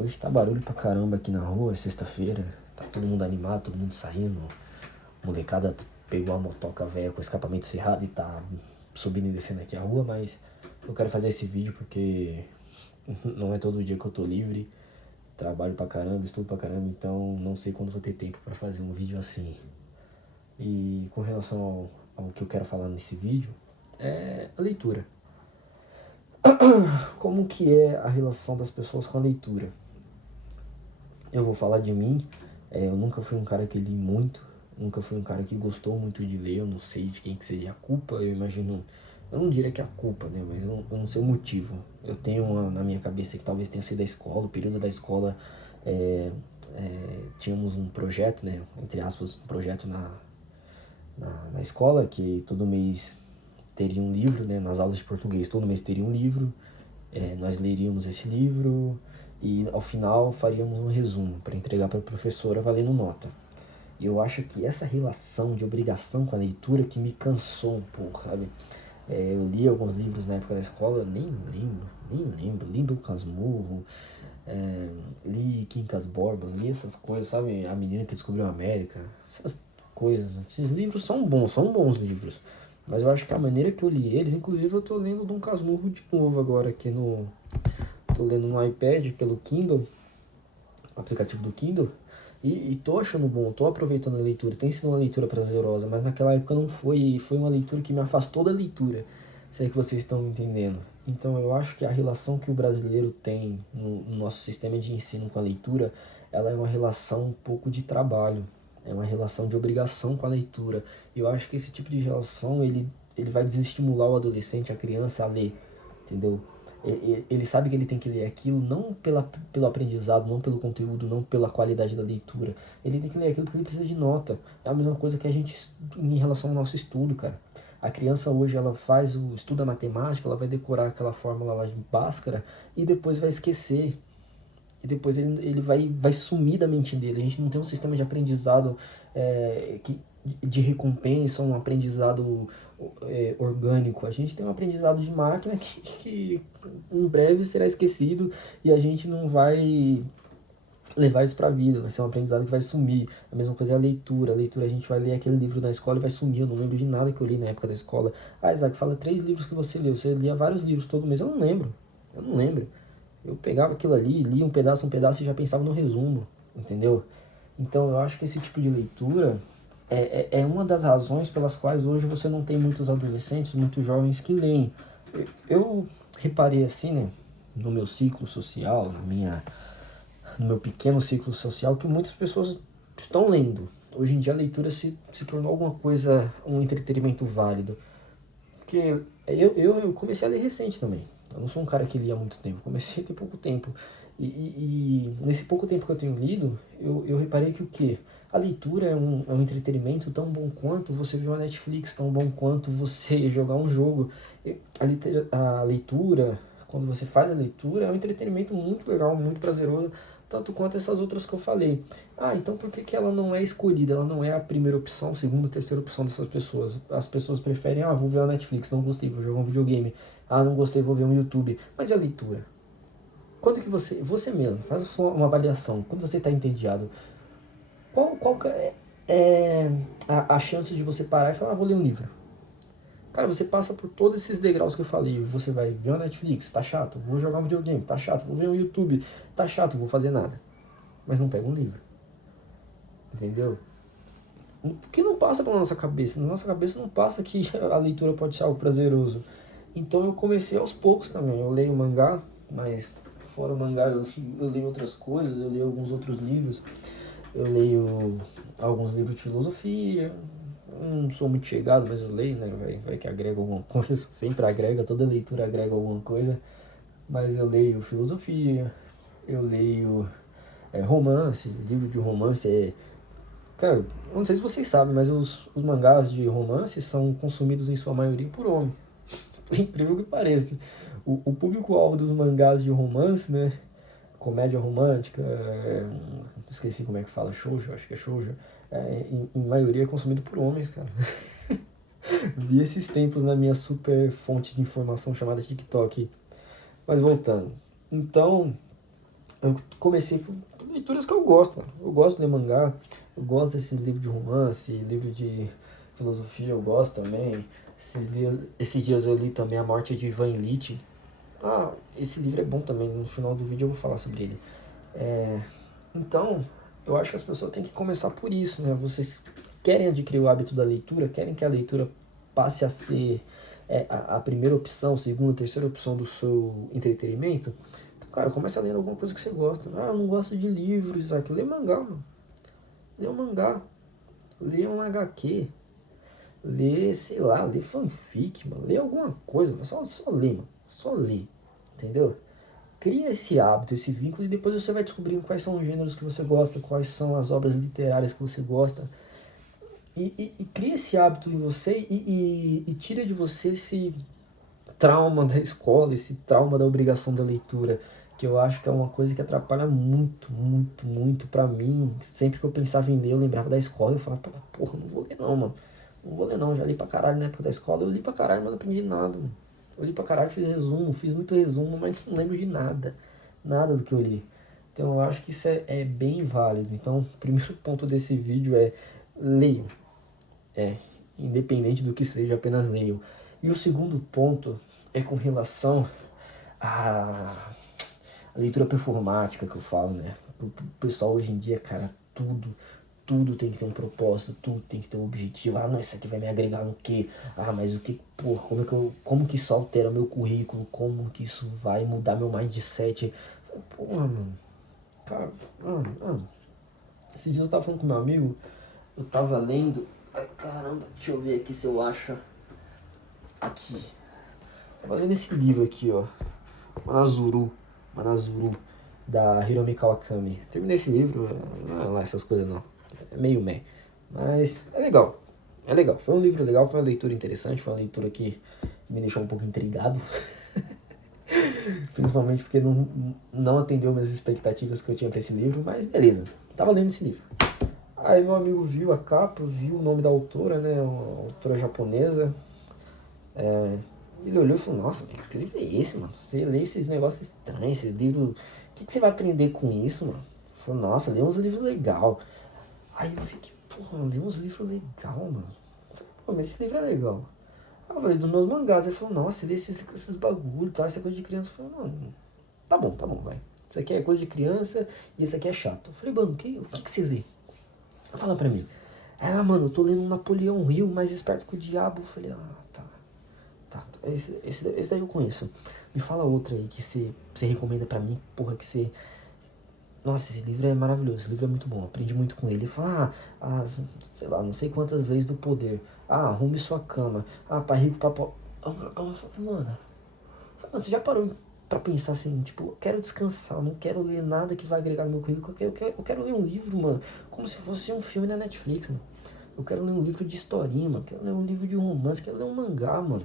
Hoje tá barulho pra caramba aqui na rua, é sexta-feira, tá todo mundo animado, todo mundo saindo. Molecada pegou uma motoca velha com escapamento cerrado e tá subindo e descendo aqui a rua, mas eu quero fazer esse vídeo porque não é todo dia que eu tô livre. Trabalho pra caramba, estudo pra caramba, então não sei quando vou ter tempo pra fazer um vídeo assim. E com relação ao que eu quero falar nesse vídeo, é a leitura. Como que é a relação das pessoas com a leitura? Eu vou falar de mim. Eu nunca fui um cara que li muito, nunca fui um cara que gostou muito de ler. Eu não sei de quem que seria a culpa. Eu imagino, eu não diria que é a culpa, né, mas eu não sei o motivo. Eu tenho na minha cabeça que talvez tenha sido a escola, o período da escola. Tínhamos um projeto, né, entre aspas, um projeto na escola, que todo mês teria um livro, né, nas aulas de português todo mês teria um livro. Nós leríamos esse livro e ao final faríamos um resumo para entregar para a professora valendo nota. E eu acho que essa relação de obrigação com a leitura que me cansou um pouco, sabe? Eu li alguns livros na época da escola, eu nem lembro. Li Dom Casmurro, li Quincas Borbas, li essas coisas, sabe? A Menina que Descobriu a América, essas coisas. Esses livros são bons livros. Mas eu acho que a maneira que eu li eles, inclusive eu tô lendo Dom Casmurro de novo agora aqui no... Tô lendo no iPad pelo Kindle, aplicativo do Kindle, e tô achando bom, tô aproveitando a leitura. Tem sido uma leitura prazerosa, mas naquela época não foi, e foi uma leitura que me afastou da leitura, se é que vocês estão me entendendo. Então eu acho que a relação que o brasileiro tem no nosso sistema de ensino com a leitura, ela é uma relação um pouco de trabalho, é uma relação de obrigação com a leitura. Eu acho que esse tipo de relação, ele vai desestimular o adolescente, a criança a ler, entendeu? Ele sabe que ele tem que ler aquilo não pelo aprendizado, não pelo conteúdo, não pela qualidade da leitura. Ele tem que ler aquilo porque ele precisa de nota. É a mesma coisa que a gente em relação ao nosso estudo, cara. A criança hoje, ela faz o estudo da matemática, ela vai decorar aquela fórmula lá de Bhaskara e depois vai esquecer. E depois ele vai sumir da mente dele. A gente não tem um sistema de aprendizado de recompensa, um aprendizado orgânico. A gente tem um aprendizado de máquina que em breve será esquecido e a gente não vai levar isso para a vida, vai ser um aprendizado que vai sumir. A mesma coisa é a leitura. A leitura, a gente vai ler aquele livro na escola e vai sumir. Eu não lembro de nada que eu li na época da escola. Ah, Isaac, fala 3 livros que você leu. Você lia vários livros todo mês. Eu não lembro. Eu pegava aquilo ali, lia um pedaço e já pensava no resumo, entendeu? Então eu acho que esse tipo de leitura é uma das razões pelas quais hoje você não tem muitos adolescentes, muitos jovens que leem. Eu reparei assim, né, no meu ciclo social, no meu pequeno ciclo social, que muitas pessoas estão lendo. Hoje em dia a leitura se tornou alguma coisa, um entretenimento válido. Porque eu comecei a ler recente também. Eu não sou um cara que lia há muito tempo, comecei a ter pouco tempo. E nesse pouco tempo que eu tenho lido, eu reparei que o quê? A leitura é um entretenimento tão bom quanto você ver uma Netflix, tão bom quanto você jogar um jogo. A leitura, quando você faz a leitura, é um entretenimento muito legal, muito prazeroso, tanto quanto essas outras que eu falei. Ah, então por que ela não é escolhida? Ela não é a primeira opção, segunda, terceira opção dessas pessoas. As pessoas preferem, vou ver a Netflix, não gostei, vou jogar um videogame. Não gostei, vou ver um YouTube. Mas e a leitura? Quando que você mesmo, faz uma avaliação, quando você está entediado, qual que é a chance de você parar e falar, vou ler um livro? Cara, você passa por todos esses degraus que eu falei. Você vai ver uma Netflix, tá chato. Vou jogar um videogame, tá chato. Vou ver um YouTube, tá chato, vou fazer nada. Mas não pega um livro. Entendeu? Porque não passa pela nossa cabeça. Na nossa cabeça não passa que a leitura pode ser algo prazeroso. Então eu comecei aos poucos também. Eu leio mangá, mas fora o mangá eu leio outras coisas. Eu leio alguns outros livros. Eu leio alguns livros de filosofia. Não sou muito chegado, mas eu leio, né? Vai que agrega alguma coisa. Sempre agrega, toda leitura agrega alguma coisa. Mas eu leio filosofia. Eu leio romance. Livro de romance Cara, não sei se vocês sabem, mas os mangás de romance são consumidos em sua maioria por homens. Por incrível que pareça. O público-alvo dos mangás de romance, né? Comédia romântica, esqueci como é que fala, shoujo, acho que é shoujo. Em maioria é consumido por homens, cara. Vi esses tempos na minha super fonte de informação chamada TikTok. Mas voltando. Então, eu comecei por leituras que eu gosto, cara. Eu gosto de ler mangá, eu gosto desses livros de romance, livro de filosofia eu gosto também. Esses dias eu li também A Morte de Ivan Ilitch. Ah, esse livro é bom também, no final do vídeo eu vou falar sobre ele. Então, eu acho que as pessoas têm que começar por isso, né? Vocês querem adquirir o hábito da leitura, querem que a leitura passe a ser a primeira opção, segunda, terceira opção do seu entretenimento, então, cara, começa lendo alguma coisa que você gosta. Ah, eu não gosto de livros, Isaac. Lê mangá, mano. Lê um mangá. Lê um HQ. Lê, sei lá, lê fanfic, mano. Lê alguma coisa, só lê, mano. Só lê. Entendeu? Cria esse hábito, esse vínculo, e depois você vai descobrindo quais são os gêneros que você gosta, quais são as obras literárias que você gosta. E cria esse hábito em você e tira de você esse trauma da escola, esse trauma da obrigação da leitura, que eu acho que é uma coisa que atrapalha muito, muito, muito pra mim. Sempre que eu pensava em ler, eu lembrava da escola e eu falava, porra, não vou ler não, mano. Não vou ler não, já li pra caralho na época da escola, eu li pra caralho, mas não aprendi nada, mano. Eu li pra caralho, fiz resumo, fiz muito resumo, mas não lembro de nada. Nada do que eu li. Então eu acho que isso é bem válido. Então, o primeiro ponto desse vídeo é leiam. Independente do que seja, apenas leiam. E o segundo ponto é com relação à leitura performática que eu falo, né? O pessoal hoje em dia, cara, tudo tem que ter um propósito, tudo tem que ter um objetivo. Ah, não, isso aqui vai me agregar no quê? Ah, mas o que, porra, como que isso altera meu currículo? Como que isso vai mudar meu mindset? Porra, mano, cara, mano. Esses dias eu tava falando com meu amigo, eu tava lendo. Ai, caramba, deixa eu ver aqui se eu acho. Aqui. Tava lendo esse livro aqui, ó. Manazuru, da Hiromi Kawakami. Terminei esse livro, não é lá essas coisas não. É meio meh. Mas é legal. É legal. Foi um livro legal, foi uma leitura interessante, foi uma leitura que me deixou um pouco intrigado. Principalmente porque não atendeu minhas expectativas que eu tinha pra esse livro, mas beleza. Tava lendo esse livro. Aí meu amigo viu a capa, viu o nome da autora, né? Uma autora japonesa. Ele olhou e falou, nossa, que livro é esse, mano? Você lê esses negócios estranhos, esses livros. O que você vai aprender com isso, mano? Ele falou, nossa, lê uns livros legal. Aí eu fiquei, porra, lê uns livros legal, mano. Eu falei, pô, mas esse livro é legal. Aí eu falei dos meus mangás. Ele falou, nossa, lê esses bagulho, tá? Isso é coisa de criança. Eu falei, mano, tá bom, vai. Isso aqui é coisa de criança e isso aqui é chato. Eu falei, mano, o que você lê? Fala pra mim. Ela, mano, eu tô lendo um Napoleão Hill, mais esperto que o diabo. Eu falei, tá. Esse daí eu conheço. Me fala outra aí que você recomenda pra mim, porra, que você... Nossa, esse livro é maravilhoso, esse livro é muito bom, aprendi muito com ele. Ele fala, sei lá, não sei quantas leis do poder. Arrume sua cama. Pai rico, papo... Mano, você já parou pra pensar assim, tipo, eu quero descansar, eu não quero ler nada que vai agregar no meu currículo, eu quero ler um livro, mano, como se fosse um filme na Netflix, mano. Eu quero ler um livro de historinha, mano, eu quero ler um livro de romance, eu quero ler um mangá, mano.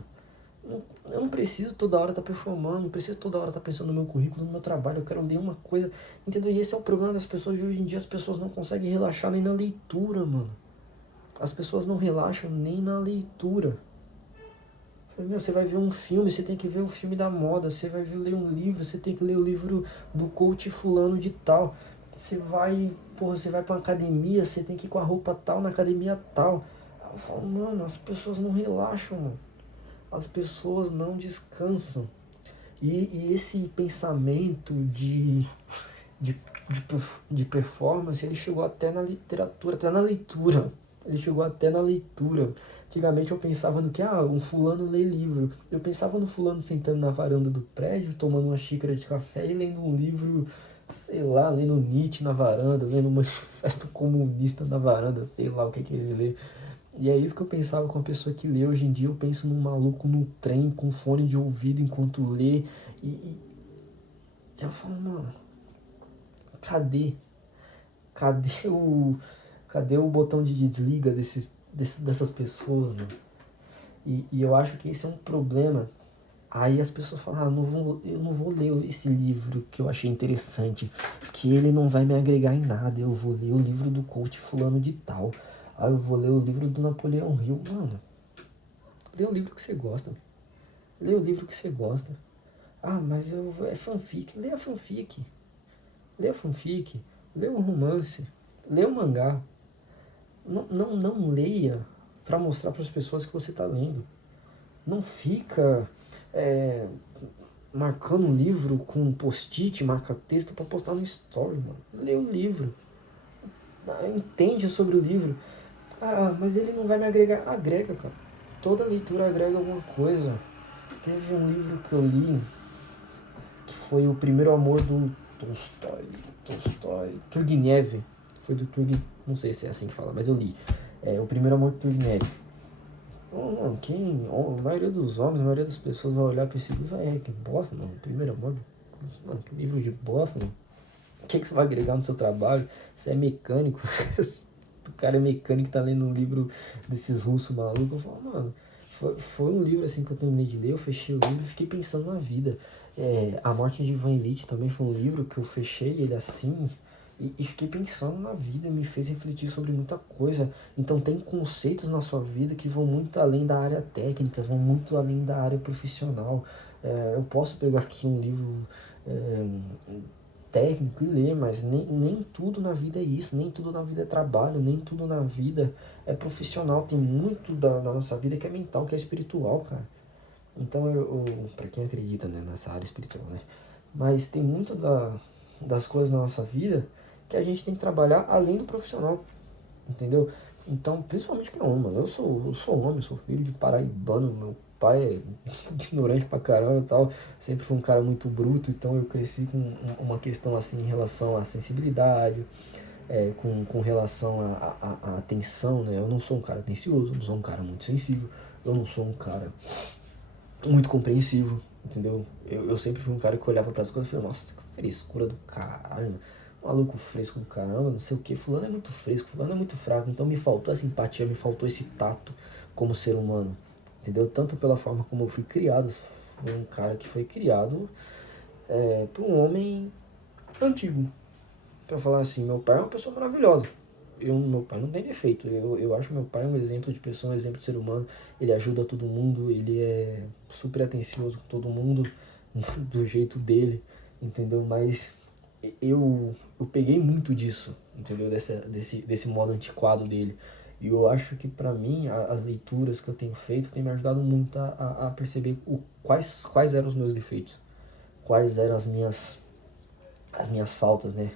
Eu não preciso toda hora estar performando, não preciso toda hora estar pensando no meu currículo, no meu trabalho, eu quero ler uma coisa, entendeu? E esse é o problema das pessoas de hoje em dia, as pessoas não conseguem relaxar nem na leitura, mano. As pessoas não relaxam nem na leitura. Meu, você vai ver um filme, você tem que ver o filme da moda, você vai ler um livro, você tem que ler o livro do coach fulano de tal. Você vai pra uma academia, você tem que ir com a roupa tal na academia tal. Eu falo, mano, as pessoas não relaxam, mano. As pessoas não descansam. E esse pensamento de, de performance, ele chegou até na literatura, até na leitura. Ele chegou até na leitura. Antigamente eu pensava no que, um fulano lê livro. Eu pensava no fulano sentando na varanda do prédio, tomando uma xícara de café e lendo um livro, sei lá, lendo Nietzsche na varanda, lendo um manifesto comunista na varanda, sei lá o que ele lê. E é isso que eu pensava com a pessoa que lê. Hoje em dia eu penso num maluco no trem com fone de ouvido enquanto lê. E eu falo, mano, cadê? Cadê o, cadê o botão de desliga dessas pessoas, mano? E eu acho que esse é um problema. Aí as pessoas falam, eu não vou ler esse livro que eu achei interessante, que ele não vai me agregar em nada. Eu vou ler o livro do coach fulano de tal. Aí eu vou ler o livro do Napoleão Hill. Mano, lê o livro que você gosta. Lê o livro que você gosta. Mas é fanfic. Lê a fanfic. Leia fanfic, leia um romance, leia um mangá. Não leia para mostrar para as pessoas que você está lendo. Não fica marcando um livro com um post-it, marca-texto para postar no story, mano. Lê o livro. Entende sobre o livro. Ah, mas ele não vai me agregar. Agrega, cara. Toda leitura agrega alguma coisa. Teve um livro que eu li que foi O Primeiro Amor do Tolstói, Turgenev. Foi do Turgenev, não sei se é assim que fala, mas eu li. O Primeiro Amor do Turgenev. Mano, a maioria dos homens, a maioria das pessoas vai olhar pra esse livro e vai, que bosta, mano. Primeiro Amor, mano, que livro de bosta, mano. O que você vai agregar no seu trabalho? Você é mecânico. O cara é mecânico e tá lendo um livro desses russos malucos. Eu falo, mano, foi um livro assim que eu terminei de ler, eu fechei o livro e fiquei pensando na vida. A Morte de Ivan Ilitch também foi um livro que eu fechei ele assim e fiquei pensando na vida, me fez refletir sobre muita coisa. Então tem conceitos na sua vida que vão muito além da área técnica, vão muito além da área profissional. Eu posso pegar aqui um livro técnico e ler, mas nem tudo na vida é isso, nem tudo na vida é trabalho, nem tudo na vida é profissional. Tem muito da nossa vida que é mental, que é espiritual, cara. Então, pra quem acredita, né, nessa área espiritual, né? Mas tem muito das coisas na nossa vida que a gente tem que trabalhar além do profissional, entendeu? Então, principalmente quem é homem, mano. Eu sou homem, eu sou filho de paraibano, meu pai é ignorante pra caramba e tal. Sempre fui um cara muito bruto, então eu cresci com uma questão assim em relação à sensibilidade, com relação à atenção, né? Eu não sou um cara atencioso, eu não sou um cara muito sensível, eu não sou um cara muito compreensivo, entendeu? Eu sempre fui um cara que olhava para as coisas e falava, nossa, que frescura do caralho, maluco fresco do caramba, não sei o que, fulano é muito fresco, fulano é muito fraco, então me faltou essa empatia, me faltou esse tato como ser humano, entendeu? Tanto pela forma como eu fui criado, fui um cara que foi criado por um homem antigo, pra falar assim, meu pai é uma pessoa maravilhosa. Meu pai não tem defeito. Eu acho meu pai um exemplo de pessoa, um exemplo de ser humano. Ele ajuda todo mundo, ele é super atencioso com todo mundo, do jeito dele, entendeu? Mas eu peguei muito disso, entendeu? Desse modo antiquado dele. E eu acho que pra mim, as leituras que eu tenho feito tem me ajudado muito a perceber quais eram os meus defeitos, quais eram as minhas faltas, né?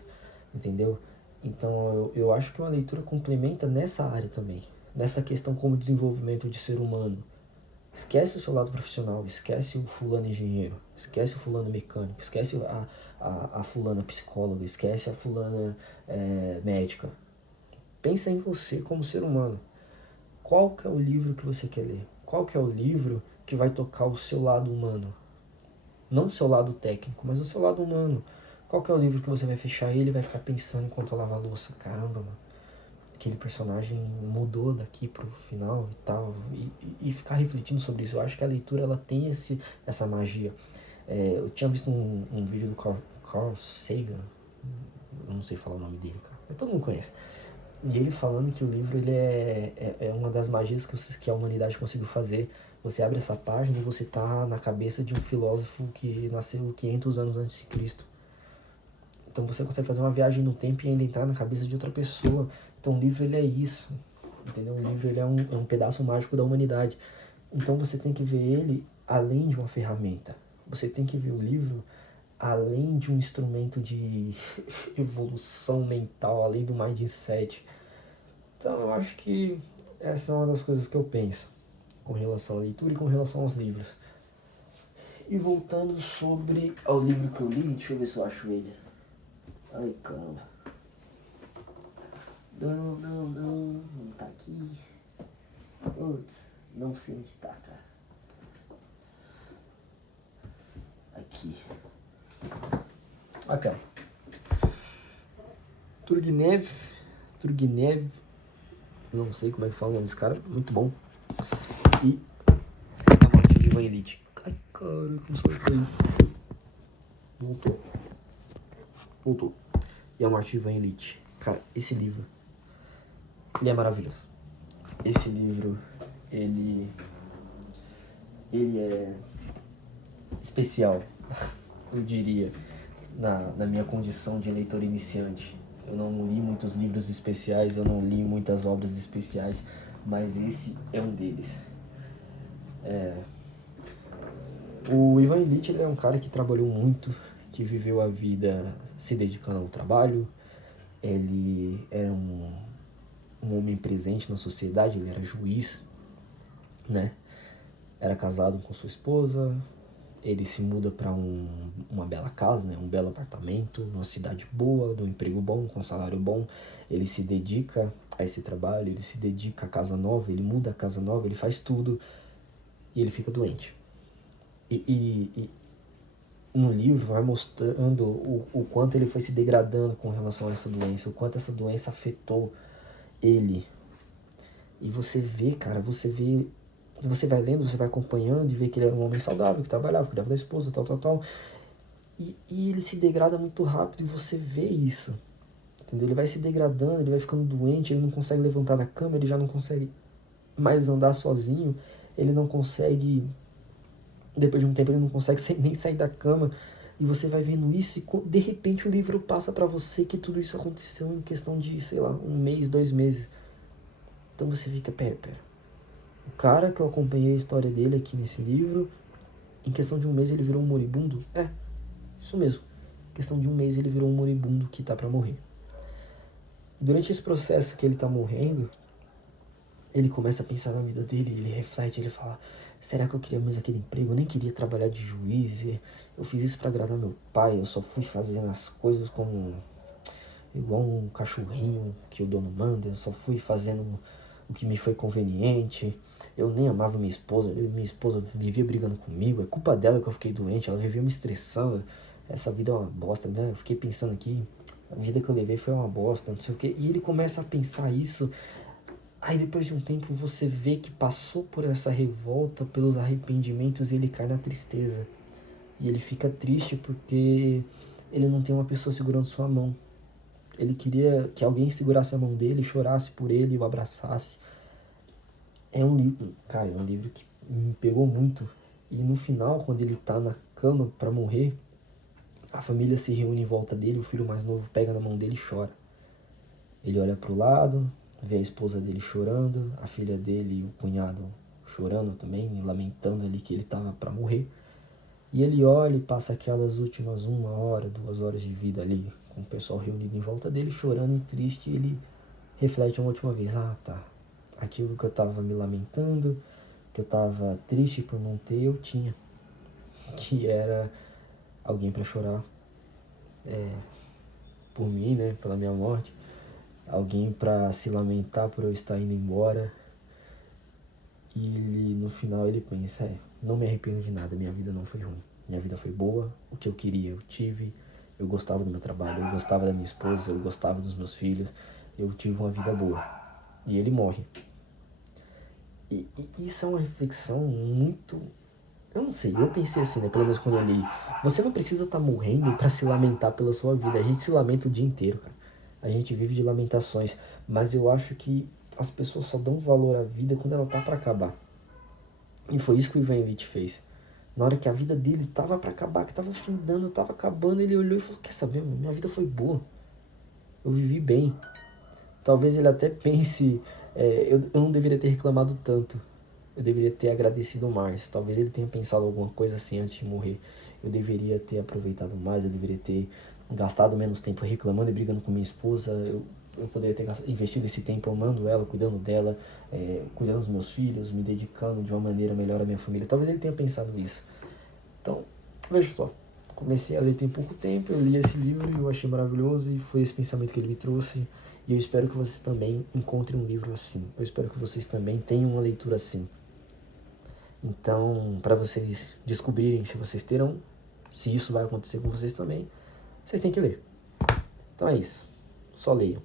Entendeu? Então eu acho que uma leitura complementa nessa área também, nessa questão como desenvolvimento de ser humano. Esquece o seu lado profissional, esquece o fulano engenheiro, esquece o fulano mecânico, esquece a fulana psicóloga, esquece a fulana médica. Pensa em você como ser humano. Qual que é o livro que você quer ler? Qual que é o livro que vai tocar o seu lado humano? Não o seu lado técnico, mas o seu lado humano. Qual que é o livro que você vai fechar ele e vai ficar pensando enquanto lava a louça? Caramba, mano. Aquele personagem mudou daqui pro final e tal. E ficar refletindo sobre isso. Eu acho que a leitura ela tem essa magia. Eu tinha visto um vídeo do Carl Sagan. Eu não sei falar o nome dele, cara. Mas todo mundo conhece. E ele falando que o livro ele é uma das magias que a humanidade conseguiu fazer. Você abre essa página e você tá na cabeça de um filósofo que nasceu 500 anos antes de Cristo. Então você consegue fazer uma viagem no tempo e ainda entrar na cabeça de outra pessoa. Então o livro ele é isso, entendeu? O livro ele é um pedaço mágico da humanidade. Então você tem que ver ele além de uma ferramenta. Você tem que ver o livro além de um instrumento de evolução mental, além do mindset. Então eu acho que essa é uma das coisas que eu penso com relação à leitura e com relação aos livros. E voltando sobre ao livro que eu li, deixa eu ver se eu acho ele. Ai, caramba. Não tá aqui. Putz, não sei onde tá, cara. Aqui. Ok. Turgenev, não sei como é que fala o nome desse cara, muito bom. E A Morte de Ivan Ilitch. Ai, cara, como saiu aí? Voltou. E A Morte de Ivan Ilitch. Cara, esse livro, ele é maravilhoso. Esse livro, ele é especial, eu diria. na minha condição de leitor iniciante. Eu não li muitos livros especiais, eu não li muitas obras especiais, mas esse é um deles. O Ivan Illich, ele é um cara que trabalhou muito, que viveu a vida se dedicando ao trabalho. Ele era um homem presente na sociedade, ele era juiz, né? Era casado com sua esposa, ele se muda para uma bela casa, né? Um belo apartamento, numa cidade boa, num emprego bom, com salário bom. Ele se dedica a esse trabalho, ele se dedica à casa nova, ele muda a casa nova, ele faz tudo e ele fica doente. E no livro vai mostrando o quanto ele foi se degradando com relação a essa doença, o quanto essa doença afetou ele. E você vê, cara, você vai lendo, você vai acompanhando e vê que ele era um homem saudável, que trabalhava, cuidava da esposa, tal. E ele se degrada muito rápido e você vê isso, entendeu? Ele vai se degradando, ele vai ficando doente, ele não consegue levantar da cama, ele já não consegue mais andar sozinho, ele não consegue, depois de um tempo ele não consegue nem sair da cama. E você vai vendo isso e de repente o livro passa pra você que tudo isso aconteceu em questão de, sei lá, 1 mês, 2 meses. Então você fica, pera. O cara que eu acompanhei a história dele aqui nesse livro, em questão de 1 mês ele virou um moribundo? Isso mesmo. Em questão de 1 mês ele virou um moribundo que tá pra morrer. E durante esse processo que ele tá morrendo, ele começa a pensar na vida dele, ele reflete, ele fala, será que eu queria mesmo aquele emprego? Eu nem queria trabalhar de juiz, eu fiz isso pra agradar meu pai, eu só fui fazendo as coisas como igual um cachorrinho que o dono manda, eu só fui fazendo o que me foi conveniente, eu nem amava minha esposa vivia brigando comigo, é culpa dela que eu fiquei doente, ela vivia me estressando, essa vida é uma bosta, né? Eu fiquei pensando aqui, a vida que eu levei foi uma bosta, não sei o que, e ele começa a pensar isso. Aí depois de um tempo você vê que passou por essa revolta, pelos arrependimentos, e ele cai na tristeza. E ele fica triste porque ele não tem uma pessoa segurando sua mão. Ele queria que alguém segurasse a mão dele, chorasse por ele, o abraçasse. É um livro, cara, é um livro que me pegou muito. E no final, quando ele tá na cama pra morrer, a família se reúne em volta dele, o filho mais novo pega na mão dele e chora. Ele olha pro lado, vê a esposa dele chorando, a filha dele e o cunhado chorando também, lamentando ali que ele tava para morrer. E ele olha e passa aquelas últimas 1 hora, 2 horas de vida ali, com o pessoal reunido em volta dele, chorando e triste, e ele reflete uma última vez, tá, aquilo que eu tava me lamentando, que eu tava triste por não ter, eu tinha, que era alguém para chorar por mim, né, pela minha morte. Alguém para se lamentar por eu estar indo embora. E ele, no final ele pensa, não me arrependo de nada, minha vida não foi ruim. Minha vida foi boa, o que eu queria eu tive, eu gostava do meu trabalho, eu gostava da minha esposa, eu gostava dos meus filhos, eu tive uma vida boa. E ele morre. E isso é uma reflexão muito... Eu não sei, eu pensei assim, né, pelo menos quando eu li. Você não precisa estar morrendo para se lamentar pela sua vida, a gente se lamenta o dia inteiro, cara. A gente vive de lamentações, mas eu acho que as pessoas só dão valor à vida quando ela tá para acabar. E foi isso que o Ivan Illich fez. Na hora que a vida dele tava para acabar, que tava findando, tava acabando, ele olhou e falou, quer saber, minha vida foi boa. Eu vivi bem. Talvez ele até pense, eu não deveria ter reclamado tanto. Eu deveria ter agradecido mais. Talvez ele tenha pensado alguma coisa assim antes de morrer. Eu deveria ter aproveitado mais, eu deveria ter gastado menos tempo reclamando e brigando com minha esposa. Eu poderia ter investido esse tempo amando ela, cuidando dela, cuidando dos meus filhos, me dedicando de uma maneira melhor à minha família. Talvez ele tenha pensado isso. Então, veja só. Comecei a ler tem pouco tempo, eu li esse livro e eu achei maravilhoso e foi esse pensamento que ele me trouxe. E eu espero que vocês também encontrem um livro assim. Eu espero que vocês também tenham uma leitura assim. Então, para vocês descobrirem se vocês terão, se isso vai acontecer com vocês também, vocês têm que ler. Então é isso. Só leiam.